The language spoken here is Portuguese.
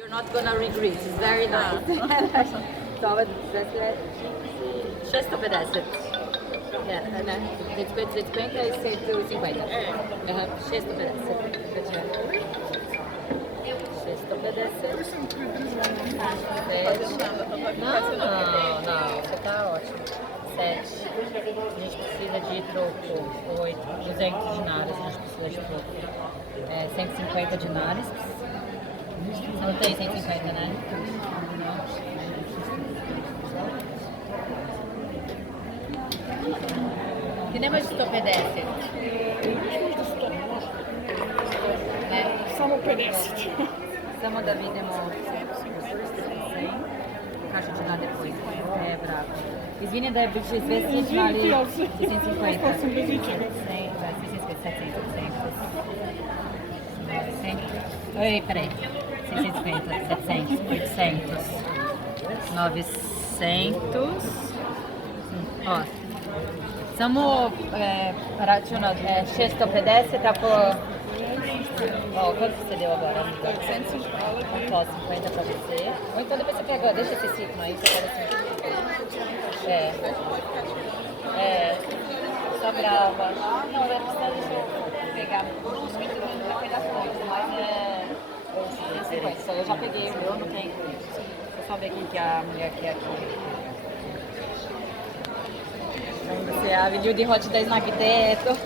You're not gonna regret. It's very nice. Só 650. É, né? 250 e 150. Aham, 650. 650. 7. Não, você tá ótimo. 7. A gente precisa de troco. 8. 200 dinários. A gente precisa de troco. 150 dinários. Você não tem 150, né? Ти нямаш 150. Само 50. Samo da vidimo 100, caixa de nada depois. É bravo. Izvini da je biće izvestiti, ali 650. 700. Oi, peraí. 650, 700, 800, 900. Ó. Samo računati 650 tako. Ó, quanto você deu agora? 450. Ó, 50 pra você. Ou então depois você pega, deixa esse ciclo aí, você pega assim. Só grava. Não, vai precisar, deixa eu pegar. Vai pegar coisa, mas 50. Eu já peguei o meu, não tem. Deixa eu só ver quem que a mulher quer aqui. Então você abre o de hot 10 magneto.